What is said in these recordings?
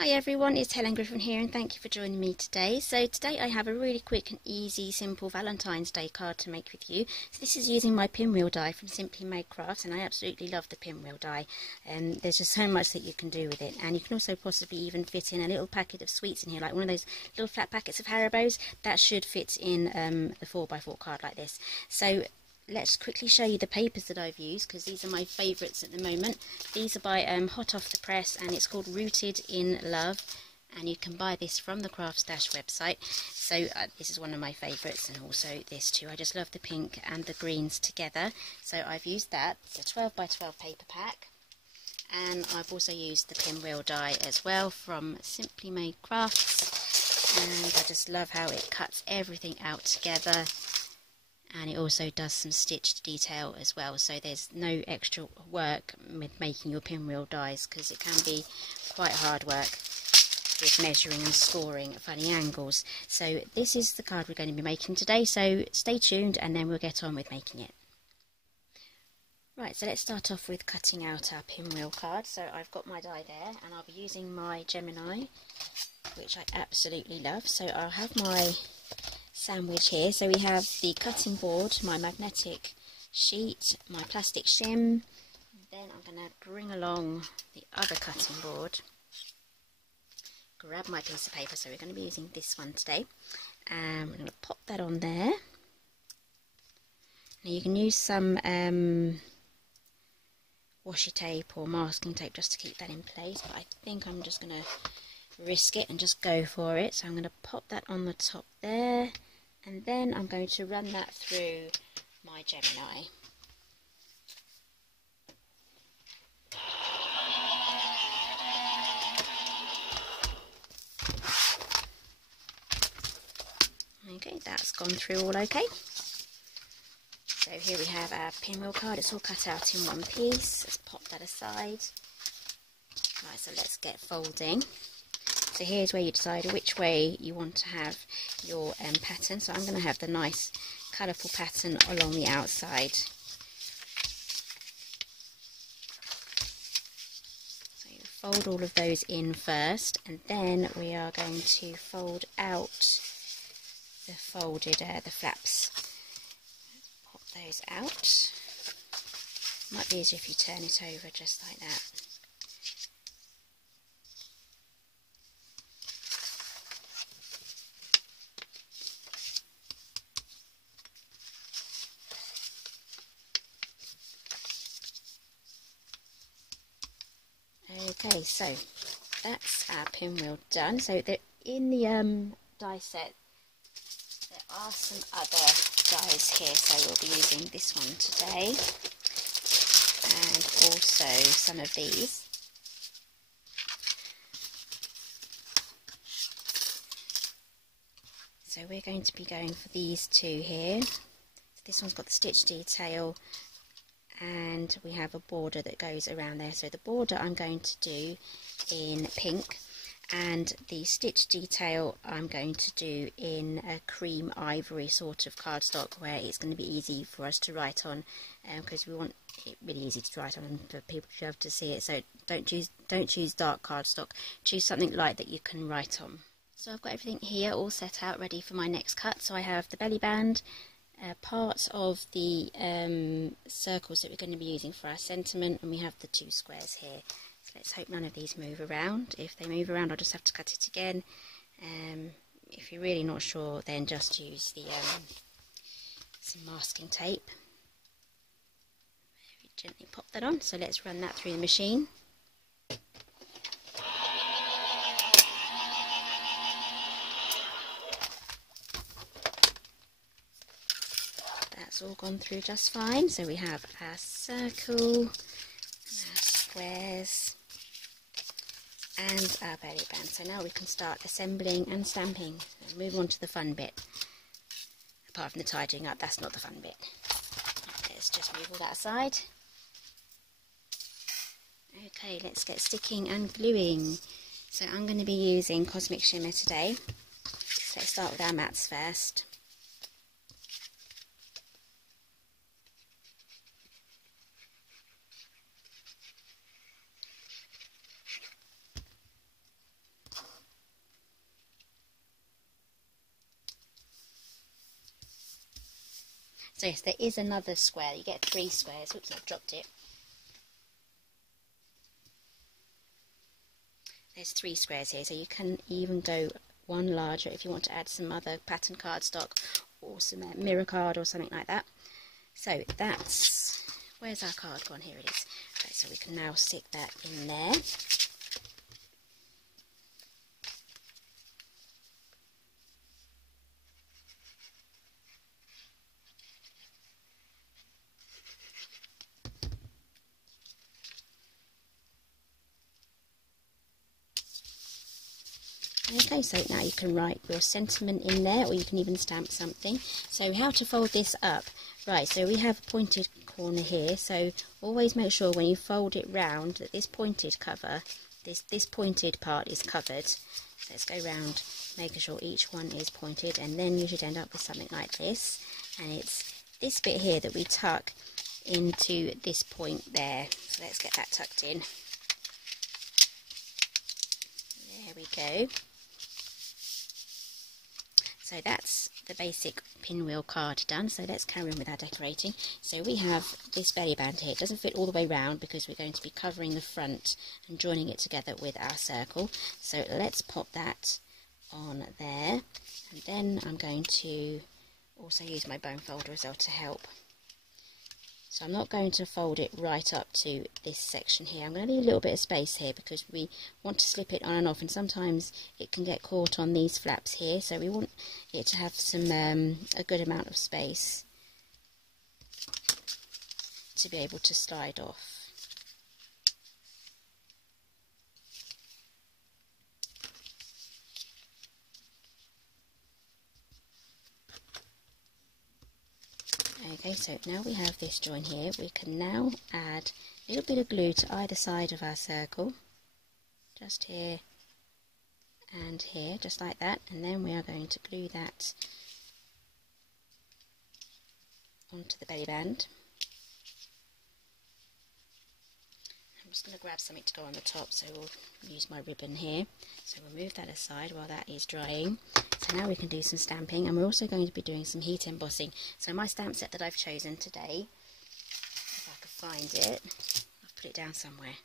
Hi everyone, it's Helen Griffin here and thank you for joining me today. So today I have a really quick and easy, simple Valentine's Day card to make with you. So this is using my Pinwheel die from Simply Made Crafts, and I absolutely love the Pinwheel die. There's just so much that you can do with it, and you can also possibly even fit in a little packet of sweets in here, like one of those little flat packets of Haribo's. That should fit in the 4x4 card like this. So let's quickly show you the papers that I've used, because these are my favourites at the moment. These are by Hot Off the Press, and it's called Rooted in Love, and you can buy this from the Crafts Dash website. So this is one of my favourites, and also this too. I just love the pink and the greens together, so I've used that. It's a 12x12 paper pack, and I've also used the Pinwheel die as well from Simply Made Crafts, and I just love how it cuts everything out together. And it also does some stitched detail as well, so there's no extra work with making your pinwheel dies, because it can be quite hard work with measuring and scoring at funny angles. So this is the card we're going to be making today, so stay tuned and then we'll get on with making it. Right, so let's start off with cutting out our pinwheel card. So I've got my die there, and I'll be using my Gemini, which I absolutely love. So I'll have my sandwich here. So we have the cutting board, my magnetic sheet, my plastic shim. Then I'm going to bring along the other cutting board, grab my piece of paper. So we're going to be using this one today, and we're going to pop that on there. Now you can use some washi tape or masking tape just to keep that in place, but I think I'm just going to risk it and just go for it. So I'm going to pop that on the top there, and then I'm going to run that through my Gemini. Okay, that's gone through all okay. So here we have our pinwheel card. It's all cut out in one piece. Let's pop that aside. Right, so let's get folding. So here's where you decide which way you want to have your pattern. So I'm going to have the nice colourful pattern along the outside. So you fold all of those in first, and then we are going to fold out the the flaps. Pop those out. Might be easier if you turn it over just like that. Okay, so that's our pinwheel done. So in the die set, there are some other dies here, so we'll be using this one today, and also some of these. So we're going to be going for these two here. So this one's got the stitch detail, and we have a border that goes around there. So the border I'm going to do in pink, and the stitch detail I'm going to do in a cream ivory sort of cardstock, where it's going to be easy for us to write on, because we want it really easy to write on and for people to be able to see it. So don't choose dark cardstock, choose something light that you can write on. So I've got everything here all set out ready for my next cut. So I have the belly band, part of the circles that we're going to be using for our sentiment, and we have the two squares here. So let's hope none of these move around. If they move around, I'll just have to cut it again. If you're really not sure, then just use the some masking tape. Very gently pop that on. So let's run that through the machine. That's all gone through just fine. So we have our circle, our squares, and our belly band. So now we can start assembling and stamping and move on to the fun bit. Apart from the tidying up, that's not the fun bit. Let's just move all that aside. Okay, let's get sticking and gluing. So I'm going to be using Cosmic Shimmer today. So let's start with our mats first. So yes, there is another square. You get 3 squares. Oops, I've dropped it. There's 3 squares here, so you can even go one larger if you want to add some other pattern cardstock or some mirror card or something like that. So that's, where's our card gone? Here it is. Okay, so we can now stick that in there. Okay, so now you can write your sentiment in there, or you can even stamp something. So how to fold this up? Right, so we have a pointed corner here, so always make sure when you fold it round that this pointed cover, this pointed part is covered. So let's go round, making sure each one is pointed, and then you should end up with something like this. And it's this bit here that we tuck into this point there. So let's get that tucked in. There we go. So that's the basic pinwheel card done. So let's carry on with our decorating. So we have this belly band here. It doesn't fit all the way round because we're going to be covering the front and joining it together with our circle. So let's pop that on there. And then I'm going to also use my bone folder as well to help. So I'm not going to fold it right up to this section here. I'm going to leave a little bit of space here because we want to slip it on and off, and sometimes it can get caught on these flaps here, so we want it to have some a good amount of space to be able to slide off. Okay, so now we have this join here, we can now add a little bit of glue to either side of our circle, just here and here, just like that, and then we are going to glue that onto the belly band. I'm just going to grab something to go on the top, so we'll use my ribbon here. So we'll move that aside while that is drying. So now we can do some stamping, and we're also going to be doing some heat embossing. So my stamp set that I've chosen today, if I can find it, I've put it down somewhere.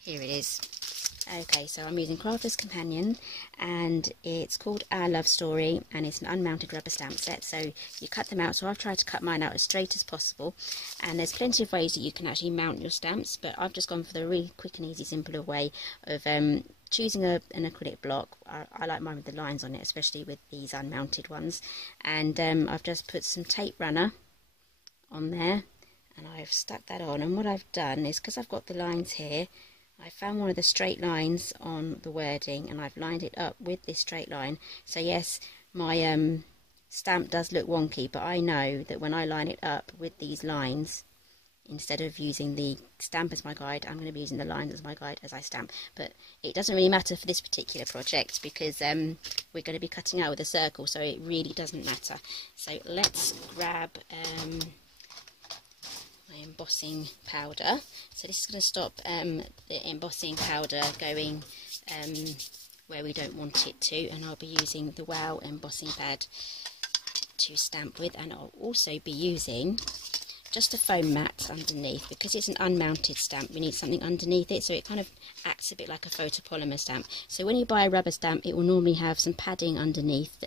Here it is. Okay, so I'm using Crafter's Companion, and it's called Our Love Story, and it's an unmounted rubber stamp set. So you cut them out, so I've tried to cut mine out as straight as possible, and there's plenty of ways that you can actually mount your stamps, but I've just gone for the really quick and easy, simpler way of choosing an acrylic block. I like mine with the lines on it, especially with these unmounted ones, and I've just put some tape runner on there, and I've stuck that on. And what I've done is, because I've got the lines here, I found one of the straight lines on the wording, and I've lined it up with this straight line. So yes, my stamp does look wonky, but I know that when I line it up with these lines, instead of using the stamp as my guide, I'm going to be using the lines as my guide as I stamp. But it doesn't really matter for this particular project because we're going to be cutting out with a circle, so it really doesn't matter. So let's grab my embossing powder. So this is going to stop the embossing powder going where we don't want it to, and I'll be using the Wow embossing pad to stamp with, and I'll also be using just a foam mat underneath. Because it's an unmounted stamp, we need something underneath it, so it kind of acts a bit like a photopolymer stamp. So when you buy a rubber stamp, it will normally have some padding underneath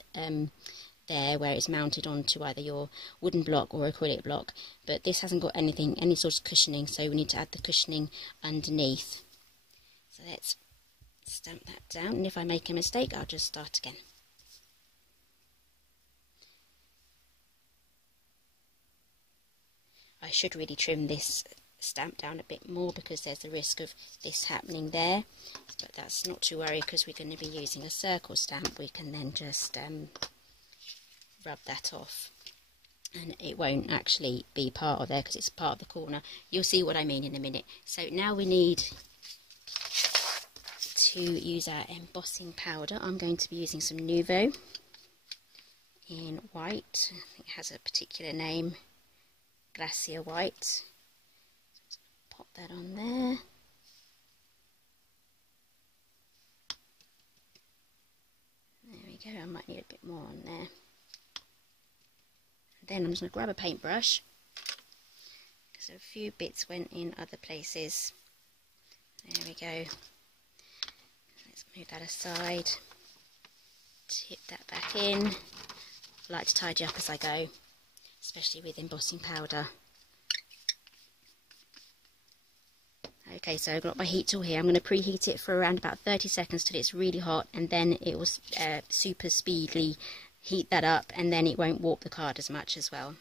there where it's mounted onto either your wooden block or acrylic block, but this hasn't got any sort of cushioning, so we need to add the cushioning underneath. So let's stamp that down, and if I make a mistake I'll just start again. I should really trim this stamp down a bit more because there's the risk of this happening there, but that's not to worry because we're going to be using a circle stamp. We can then just rub that off, and it won't actually be part of there because it's part of the corner. You'll see what I mean in a minute. So now we need to use our embossing powder. I'm going to be using some Nuvo in white. I think it has a particular name, Glacier White. So pop that on there. There we go. I might need a bit more on there. Then I'm just going to grab a paintbrush, because a few bits went in other places. There we go. Let's move that aside. Tip that back in. I like to tidy up as I go, especially with embossing powder. Okay, so I've got my heat tool here. I'm going to preheat it for around about 30 seconds till it's really hot, and then it will super speedily heat that up, and then it won't warp the card as much as well.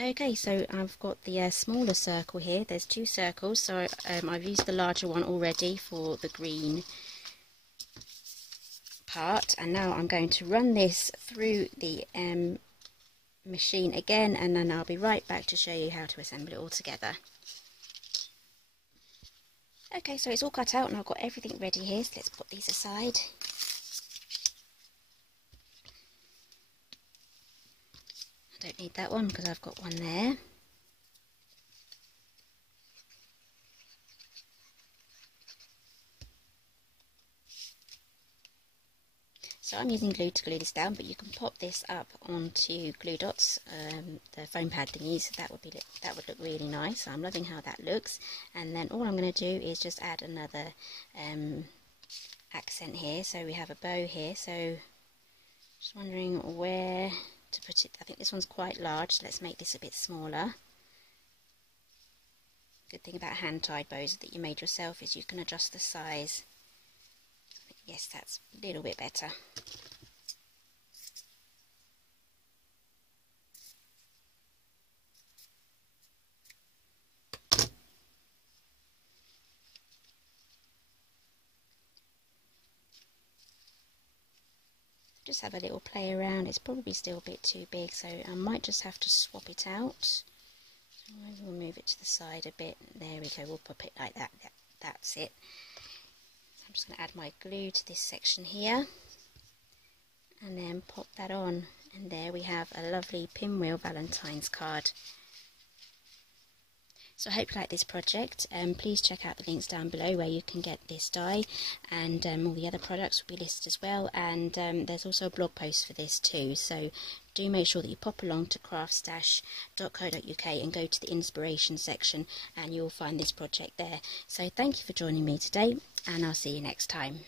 Okay, so I've got the smaller circle here. There's two circles, so I've used the larger one already for the green part, and now I'm going to run this through the machine again, and then I'll be right back to show you how to assemble it all together. Okay, so it's all cut out and I've got everything ready here, so let's put these aside. I don't need that one because I've got one there. So I'm using glue to glue this down, but you can pop this up onto glue dots, the foam pad thingies. That would look really nice. I'm loving how that looks. And then all I'm going to do is just add another accent here. So we have a bow here. So just wondering where to put it. I think this one's quite large, so let's make this a bit smaller. Good thing about hand-tied bows that you made yourself is you can adjust the size. Yes, that's a little bit better. Just have a little play around. It's probably still a bit too big, so I might just have to swap it out. We'll move it to the side a bit. There we go, we'll pop it like that. That's it. So I'm just going to add my glue to this section here, and then pop that on. And there we have a lovely Pinwheel Valentine's card. So I hope you like this project. Please check out the links down below where you can get this die, and all the other products will be listed as well, and there's also a blog post for this too, so do make sure that you pop along to craftstash.co.uk and go to the inspiration section, and you'll find this project there. So thank you for joining me today, and I'll see you next time.